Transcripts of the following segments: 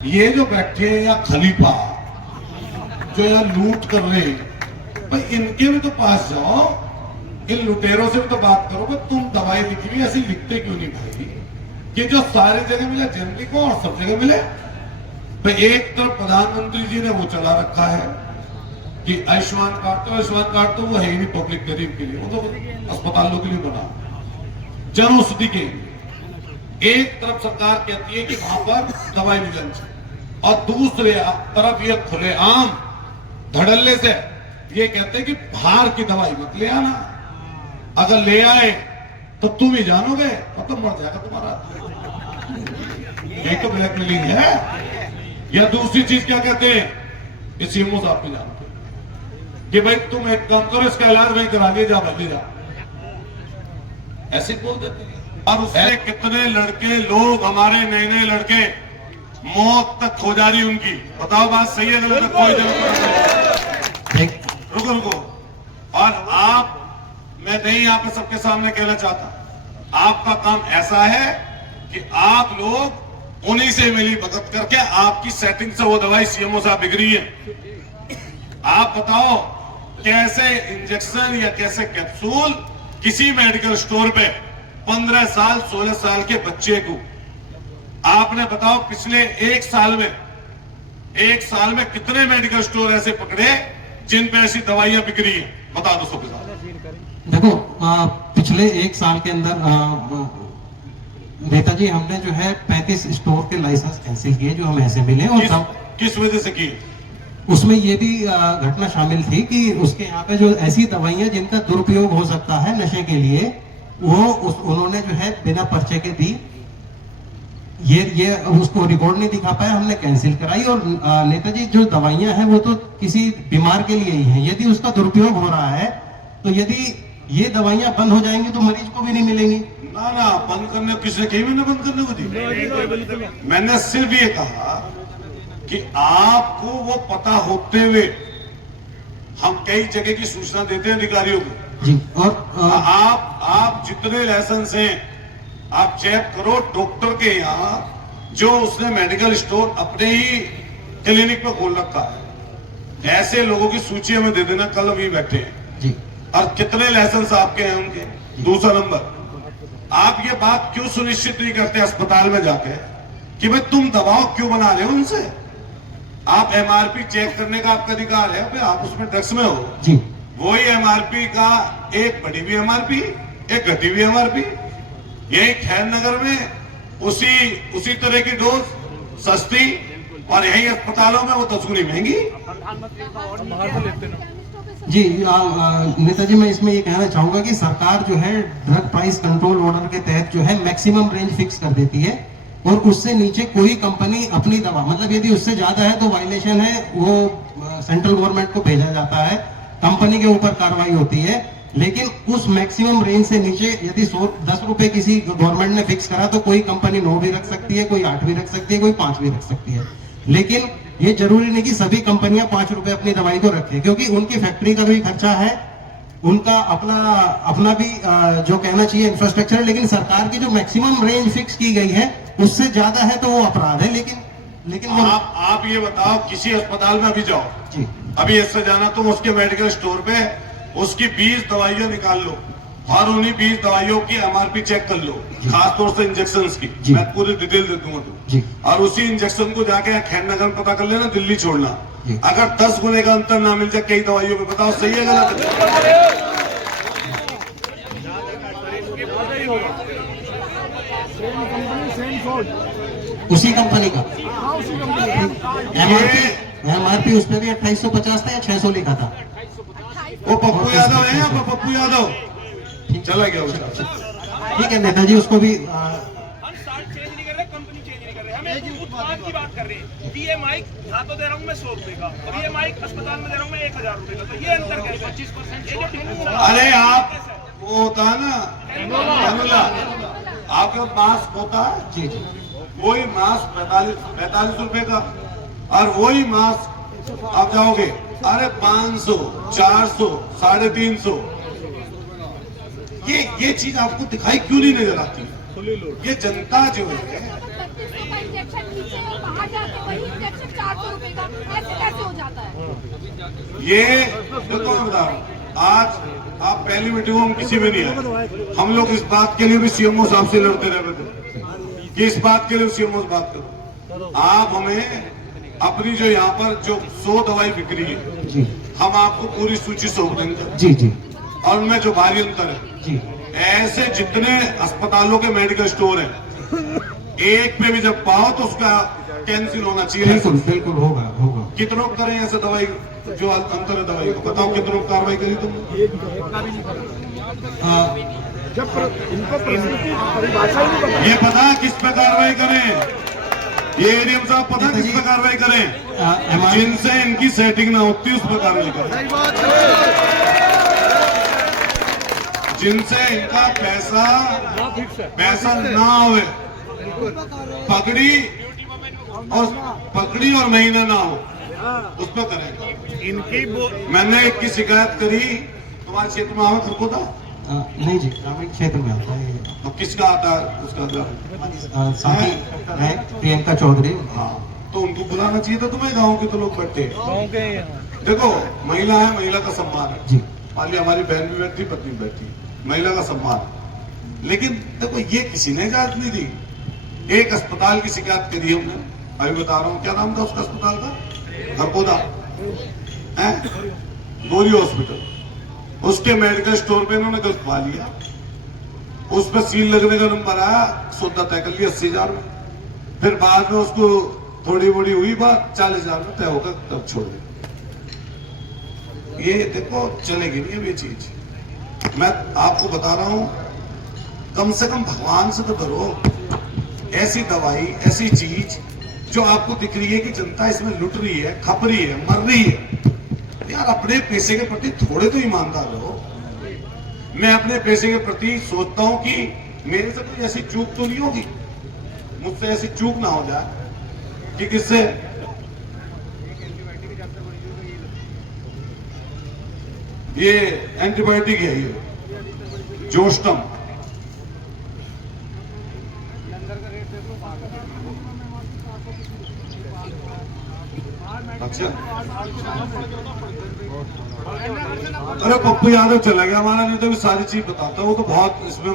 ये जो बैठे हैं या खलीफा जो यहाँ लूट कर रहे हैं, भाई इनके भी तो पास जाओ, इन लुटेरों से भी तो बात करो। भाई तुम दवाई लिखी हुई ऐसी लिखते क्यों नहीं भाई कि जो सारी जगह मिले जनरली को और सब जगह मिले। भाई एक तरफ प्रधानमंत्री जी ने वो चला रखा है कि आयुष्मान कार्ड तो वो है ही नहीं पब्लिक गरीब के लिए, वो तो अस्पतालों के लिए बना, जन औषधि के लिए। एक तरफ सरकार कहती है कि वहां पर दवाई मिलनी चाहिए और दूसरे तरफ ये खुलेआम धड़ल्ले से ये कहते हैं कि बाहर की दवाई मत ले आना, अगर ले आए तो तुम ही जानोगे और तो मर जाएगा तुम्हारा। ये तो ब्लैकमेलिंग है। या दूसरी चीज क्या कहते हैं, ये सीएमओ साहब भी जानते हैं कि भाई तुम एक काम करो, इसका इलाज वहीं करा ले जा, ऐसे बोल देते हैं। और उससे कितने लड़के लोग, हमारे नए नए लड़के मौत तक खो जा रही उनकी। बताओ बात सही है गलत? कोई जरूरत। रुको और आप, मैं नहीं यहाँ पे सबके सामने कहना चाहता, आपका काम ऐसा है कि आप लोग उन्हीं से मिली भगत करके आपकी सेटिंग से वो दवाई सीएमओ साहब बिगड़ी है। आप बताओ कैसे इंजेक्शन या कैसे कैप्सूल किसी मेडिकल स्टोर पे 15 साल 16 साल के बच्चे को, आपने बताओ पिछले एक साल में कितने मेडिकल स्टोर ऐसे पकड़े जिन पे ऐसी दवाइयां बिक रही है? बता दो सब। देखो पिछले एक साल के अंदर नेताजी हमने जो है 35 स्टोर के लाइसेंस कैंसिल किए जो हम ऐसे मिले। और किस वजह से किए? उसमें ये भी घटना शामिल थी कि उसके यहाँ पे जो ऐसी दवाइयां जिनका दुरुपयोग हो सकता है नशे के लिए, वो उन्होंने जो है बिना पर्चे के दी। ये उसको रिकॉर्ड नहीं दिखा पाया, हमने कैंसिल कराई। और नेताजी जो दवाइयां हैं वो तो किसी बीमार के लिए ही हैं। यदि उसका दुरुपयोग हो रहा है तो यदि ये दवाइयां बंद हो जाएंगी तो मरीज को भी नहीं मिलेंगी। ना बंद करने, किसने कही मैंने बंद करने को दी? मैंने सिर्फ ये कहा कि आपको वो पता होते हुए हम कई जगह की सूचना देते हैं अधिकारियों को जी। और आप जितने लाइसेंस हैं आप चेक करो डॉक्टर के यहाँ, जो उसने मेडिकल स्टोर अपने ही क्लिनिक पर खोल रखा है, ऐसे लोगों की सूची हमें दे देना, कल अभी बैठे हैं जी। और कितने लाइसेंस आपके हैं उनके। दूसरा नंबर, आप ये बात क्यों सुनिश्चित नहीं करते अस्पताल में जाके कि भाई तुम दवाओं क्यों बना रहे हो उनसे? आप एमआरपी चेक करने का आपका अधिकार है, भाई आप उसमें ड्रग्स में हो जी। वही एमआरपी का एक बढ़ी हुई एमआरपी, एक घटी हुई एमआरपी, यही खैर नगर में उसी तरह की डोज सस्ती और यही अस्पतालों में वो 10 गुनी महंगी। जी नेताजी, मैं इसमें ये कहना चाहूंगा कि सरकार जो है ड्रग प्राइस कंट्रोल ऑर्डर के तहत जो है मैक्सिमम रेंज फिक्स कर देती है और उससे नीचे कोई कंपनी अपनी दवा, मतलब यदि उससे ज्यादा है तो वायलेशन है, वो सेंट्रल गवर्नमेंट को भेजा जाता है, कंपनी के ऊपर कार्रवाई होती है। लेकिन उस मैक्सिमम रेंज से नीचे यदि 10 रुपए किसी गवर्नमेंट ने फिक्स करा तो कोई कंपनी 9 भी रख सकती है, कोई 8 भी रख सकती है, कोई 5 भी रख सकती है। लेकिन ये जरूरी नहीं कि सभी कंपनियां 5 रुपए अपनी दवाई को रखें, क्योंकि उनकी फैक्ट्री का भी खर्चा है, उनका अपना भी जो कहना चाहिए इंफ्रास्ट्रक्चर। लेकिन सरकार की जो मैक्सिमम रेंज फिक्स की गई है उससे ज्यादा है तो वो अपराध है। लेकिन आप ये बताओ, किसी अस्पताल में अभी जाओ जी, अभी इससे जाना, तुम उसके मेडिकल स्टोर पे उसकी 20 दवाइयां निकाल लो और उन्हीं 20 दवाइयों की एमआरपी चेक कर लो, खासतौर से इंजेक्शन की। मैं पूरी डिटेल दे दूंगा तुम, और उसी इंजेक्शन को जाके खैर नगर में पता कर लेना, दिल्ली छोड़ना। अगर 10 गुने का अंतर ना मिल जाए कई दवाइयों में, बताओ सही है गलत है? उसी कंपनी का एमआरपी उस पर भी 2850 था या 600 लिखा था। वो पप्पू यादव है या पप्पू यादव चला गया उसका। ठीक है नेताजी, उसको भी चेंज नहीं कर रहे, कंपनी चेंज नहीं कर रहे, हम एक उत्पाद की बात कर रहे हैं कि ये माइक यहाँ तो दे रहा हूँ मैं 100 रुपए का, और ये माइक अस्पताल में दे रहा हूँ मैं 1000 रुपए का, तो ये अंतर क्या है? 25%। अरे आप वो होता है ना आपका मास्क होता है जी जी, वही मास्क 45 रुपए का, और वही मास्क आप जाओगे अरे 500 400 350। ये चीज आपको दिखाई क्यों नहीं नजर आती? ये जनता जो है इंजेक्शन 400 रुपए का, ऐसे कैसे हो जाता है? ये देखो मैं बता रहा हूं, आज आप पहली मीटिंग में हम किसी में नहीं आए। हम लोग इस बात के लिए भी सीएमओ साहब से लड़ते रहते थे कि इस बात के लिए सीएमओ से बात करो। आप हमें अपनी जो यहाँ पर जो 100 दवाई बिक रही है, जी हम आपको पूरी सूची सौंप देंगे, जी जी और उनमें जो भारी अंतर है, जी ऐसे जितने अस्पतालों के मेडिकल स्टोर हैं, एक पे भी जब पाओ तो उसका कैंसिल होना चाहिए। बिल्कुल बिल्कुल होगा होगा। कितनों को करें ऐसे दवाई जो अंतर है दवाई को, बताओ कितनों को कार्रवाई करी तुम? ये पता किस पे कार्रवाई करें? ये एडीएम साहब पता किस पे कार्रवाई करें? जिनसे इनकी सेटिंग ना होती उस पर कार्रवाई करें, जिनसे इनका पैसा ना होवे, पकड़ी और महीना ना हो, उस पर करेंगे। मैंने एक की शिकायत करी, तुम्हारे क्षेत्र में आवे खरकोदा? नहीं जी, ग्रामीण क्षेत्र में आता है। तो किसका आता है उसका? साथी है प्रियंका चौधरी। हाँ, तो उनको बुलाना चाहिए था तुम्हें। गाँव के तो लोग बैठे हैं। देखो, महिला है, महिला का सम्मान है जी। मान लिया हमारी बहन भी बैठी, पत्नी भी बैठी, महिला का सम्मान। लेकिन देखो, ये किसी ने इजाजत नहीं दी। एक अस्पताल की शिकायत करी हमने, अभी बता रहा हूँ, क्या नाम था उसका अस्पताल का? खरकोदा है, गोरी हॉस्पिटल। उसके मेडिकल स्टोर पे इन्होंने गलत पा लिया, उस पर सील लगने का नंबर आया, सौदा तय कर लिया 80,000 में। फिर बाद में उसको थोड़ी मोड़ी हुई बात, 40,000 में तय होकर तब छोड़ दिया। ये देखो चलेगी नहीं अब ये चीज। मैं आपको बता रहा हूं, कम से कम भगवान से तो डरो। ऐसी दवाई, ऐसी चीज जो आपको दिख रही है कि जनता इसमें लुट रही है, खप रही है, मर रही है, यार अपने पैसे के प्रति थोड़े तो ईमानदार रहो। मैं अपने पैसे के प्रति सोचता हूं कि मेरे से कोई ऐसी चूक तो नहीं होगी, मुझसे ऐसी चूक ना हो जाए कि किससे ये एंटीबायोटिक है, ये जोस्टम, अच्छा। अरे पप्पू यादव चला गया हमारा, नहीं तो भी सारी चीज बताता, वो तो बहुत इसमें।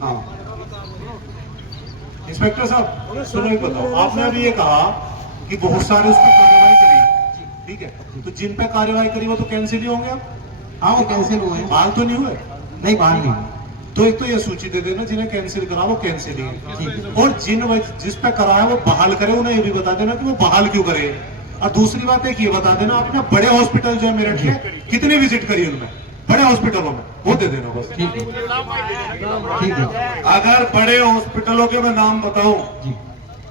हाँ इंस्पेक्टर साहब सुनो, ही बताओ, आपने अभी ये कहा कि बहुत सारे उस पर कार्रवाई करी, ठीक है, तो जिन पे कार्रवाई करी वो तो कैंसिल ही होंगे। हाँ वो कैंसिल हुए हैं। बाल तो नहीं हुए? नहीं बाल नहीं। तो एक तो ये सूची दे देना जिन्हें कैंसिल करा वो कैंसिल ही है, और जिस पे कराया वो बहाल करे, उन्हें ये भी बता देना कि वो बहाल क्यों करे। और दूसरी बात एक ये बता देना, आपने बड़े हॉस्पिटल जो है मेरठ के कितनी विजिट करी उनमें, बड़े हॉस्पिटलों में, वो दे देना बस। ठीक है ठीक है। अगर बड़े हॉस्पिटलों के मैं नाम बताऊं,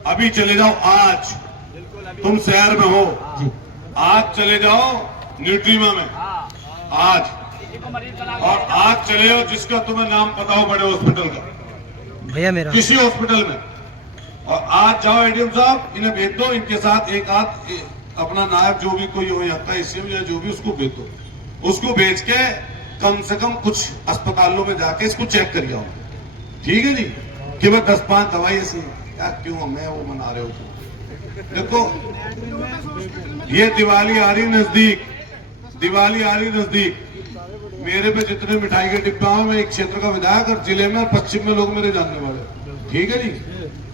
अभी चले जाओ, आज तुम शहर में हो, आज चले जाओ न्यूट्रीमा में, आज, और आज चले जाओ जिसका तुम्हें नाम पता हो बड़े हॉस्पिटल का, भैया मेरा किसी हॉस्पिटल में, और आज जाओ एडीएम साहब इन्हें भेज दो, इनके साथ एक आध अपना नायब जो भी कोई हो जाता है इससे या जो भी, उसको भेज दो, उसको भेज के कम से कम कुछ अस्पतालों में जाके इसको चेक कर आओ, ठीक है जी, कि भाई 10-5 दवाई ऐसी क्या क्यों हमें वो मना रहे हो तुम। देखो ये दिवाली आ रही नजदीक, दिवाली आ रही नजदीक, मेरे पे जितने मिठाई के डिब्बे हैं, मैं एक क्षेत्र का विधायक और जिले में पश्चिम में लोग मेरे जानने वाले, ठीक है जी,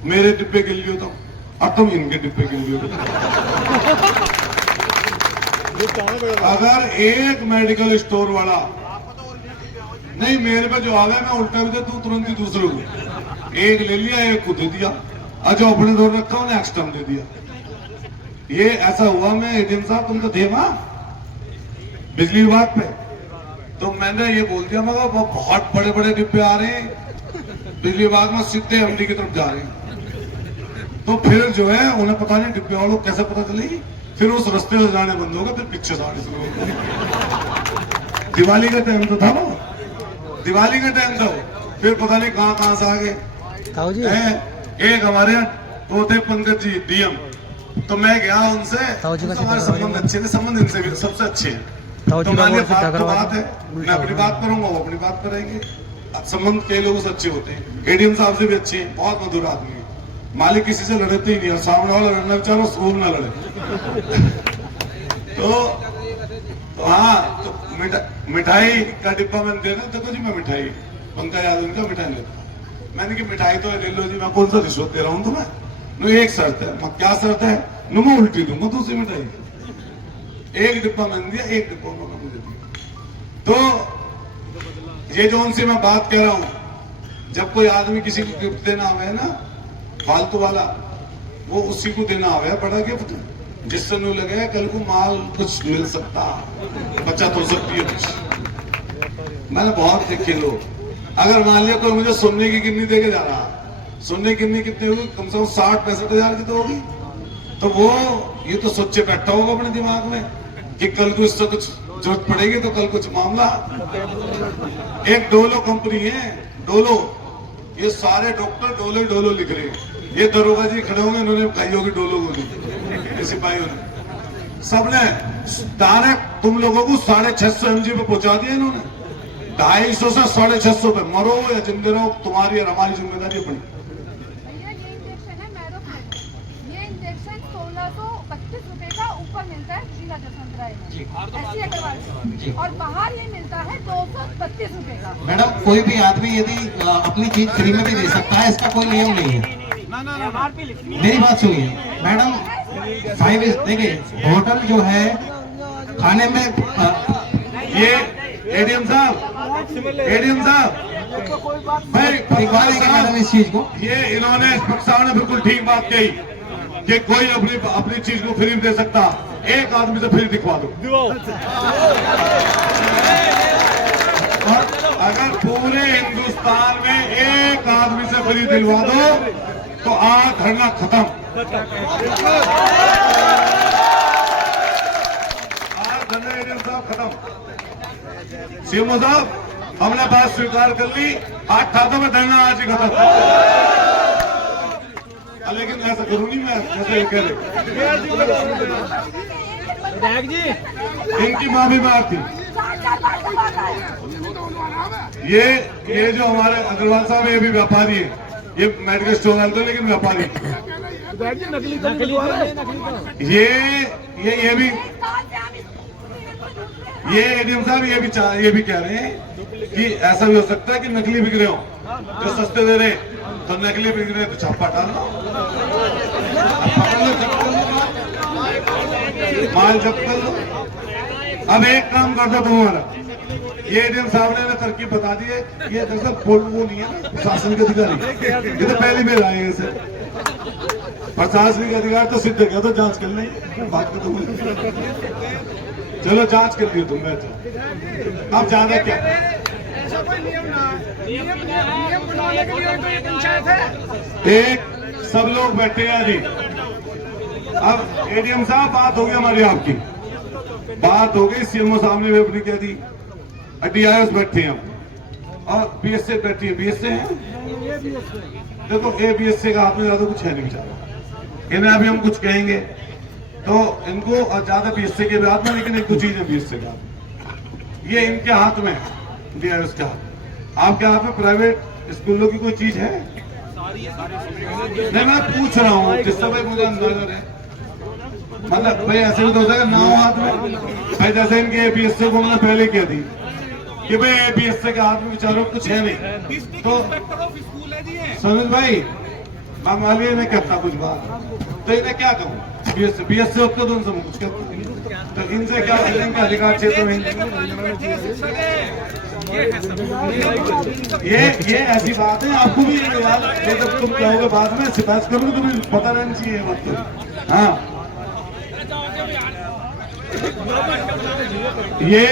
मेरे डिब्बे गिन लियो तुम, अब तुम इनके डिब्बे गिन लियो। अगर एक मेडिकल स्टोर वाला नहीं मेरे पे जो आ गया, मैं उल्टा भी दे दूं तुरंत ही दूसरे को, एक ले लिया एक को दे दिया, और जो अपने दौर रखा उन्हें एक्स्ट्रा दे दिया। ये ऐसा हुआ, मैं एडीएम साहब तुम तो थे वहां बिजली विभाग पे, तो मैंने ये बोल दिया, मगर बहुत बड़े बड़े डिब्बे आ रहे हैं बिजली विभाग में, सीधे एमडी की तरफ जा रहे हैं। तो फिर जो है उन्हें पता नहीं डिब्बे वालों कैसे पता चली, फिर उस रास्ते से जाने बंद हो गए, फिर पीछे से आने शुरू हो गए। दिवाली का टाइम तो था वो, दिवाली का टाइम था, फिर पता नहीं कहां से आ गए। एक हमारे यहाँ वो थे पंकज जी डीएम, तो मैं गया उनसे, हमारे संबंध अच्छे थे, संबंध इनसे भी सबसे अच्छे हैं, तो मान लिया बात है, मैं अपनी बात करूंगा, वो अपनी बात करेंगे, संबंध कई लोगों से अच्छे होते हैं, एडीएम साहब से भी अच्छे हैं, बहुत मधुर आदमी है, मालिक किसी से लड़ते ही नहीं, और सामने वाला लड़ना चाहो वो ना लड़े। तो हाँ, तो मिठाई का डिब्बा मैंने देना, देखो जी मैं मिठाई पंकज यादव का मिठाई लेता, मैंने की मिठाई तो ले लो जी, मैं कौन सा रिश्वत दे रहा हूँ तुम्हें। नो एक शर्त है, क्या शर्त है, नो मैं उल्टी दूंगा दूसरी मिठाई। एक डिब्बा मैंने दिया, एक डिब्बा उन्होंने मुझे दिया। तो ये जो उनसे मैं बात कह रहा हूं, जब कोई आदमी किसी को गिफ्ट देना आवे ना फालतू वाला, वो उसी को देना आवे बड़ा गिफ्ट, जिससे नहीं लगे कल को माल कुछ मिल सकता, बचत हो सकती है कुछ। मैंने बहुत देखे लोग, अगर मान लिया कोई मुझे सोने की गिन्नी देके जा रहा, सोने की गिन्नी कितनी होगी, कम से कम 60-65 हजार की तो होगी, तो वो ये तो सोचे बैठा होगा अपने दिमाग में कि कल को इससे कुछ जरूरत पड़ेगी तो कल कुछ मामला। एक डोलो कंपनी है, डोलो, ये सारे डॉक्टर डोलो डोलो लिख रहे हैं। ये दरोगा जी खड़े होंगे, इन्होंने खाई होगी डोलो गोली, सिपाहियों ने, सबने डायरेक्ट तुम लोगों को 650 mg पे पहुंचा दिया इन्होंने, 250 से 650 पे, मरो या जिंदे रहो, तुम्हारी और हमारी जिम्मेदारी अपनी। भैया ये इंजेक्शन है मैरोफ्लेम, ये इंजेक्शन 1625 रुपए का ऊपर मिलता है जिला जसवंत राय में, ऐसी अग्रवाल से, और बाहर ये मिलता है 232 रुपए का। मैडम कोई भी आदमी यदि अपनी चीज फ्री में भी दे सकता है, इसका कोई नियम नहीं है। मेरी बात सुनिए मैडम, 5 देखिए होटल जो है खाने में ये एडीएम साहब भाई दिखवाएंगे मैडम इस चीज को। ये इन्होंने इंस्पेक्टर साहब ने बिल्कुल ठीक बात कही कि कोई अपनी चीज को फ्री में दे सकता, एक आदमी से फ्री दिखवा दो। और अगर पूरे हिंदुस्तान में एक आदमी से फ्री दिलवा दो तो आज धरना खत्म, आज धरना एडीएम साहब खत्म। सीएमओ साहब हमने बात स्वीकार कर ली, 8 खातों में धरना आज ही खत्म। लेकिन ऐसा करूँ नहीं मैं, जैसे कह रहे इनकी माँ भी बात थी। ये जो हमारे अग्रवाल साहब, ये भी व्यापारी है, ये मेडिकल स्टोर डालते हैं लेकिन व्यापारी। ये एडीएम साहब ये भी कह रहे हैं कि ऐसा भी हो सकता है कि नकली बिक रहे हो, जो सस्ते दे रहे तो नकली बिक रहे तो छापा डालना, माल जब्त कर लो। अब एक काम कर दो तुम्हारा, ये एडीएम साहब ने तरकीब बता दी है, ये दरअसल वो नहीं है ना प्रशासन के अधिकारी, ये तो पहली बार आए इसे, प्रशासनिक अधिकारी तो सिद्ध गया तो जांच कर लें, बात कर दो। चलो जांच कर लियो तुम, बैठो अब ज्यादा क्या, एक सब लोग बैठे हैं जी। अब एडीएम साहब बात होगी हमारी, आपकी बात हो गई, सीएमओ साहब ने भी अपनी कह दी, डीआईएस बैठे हैं और बीएसए बैठी है, बीएसए है, देखो बीएसए का हाथ में ज्यादा कुछ है नहीं बेचारा, इन्हें अभी हम कुछ कहेंगे तो इनको और ज्यादा बीएसए के हाथ में, लेकिन एक दो चीज है बीएसए का, ये इनके हाथ में, डीआईएस का हाथ, आपके हाथ में प्राइवेट स्कूलों की कोई चीज है? नहीं मैं पूछ रहा हूँ जिससे भाई मुझे अंदाजा है, मतलब भाई ऐसे भी तो हो जाएगा ना हो हाथ में भाई, जैसे इनके एपीएससी को उन्होंने पहले कह दी कि भाई एपीएससी के हाथ में बेचारों कुछ है नहीं, तो सनोज भाई मैं मालिक ने कहता कुछ बात, तो इन्हें क्या कहूँ, बीएससी होते तो उनसे कुछ कहता, तो इनसे क्या इनके अधिकार क्षेत्र में ये ऐसी बात है, आपको भी याद, जब तुम कहोगे बाद में सिफारिश करोगे तुम्हें पता रहना चाहिए मतलब। हाँ ये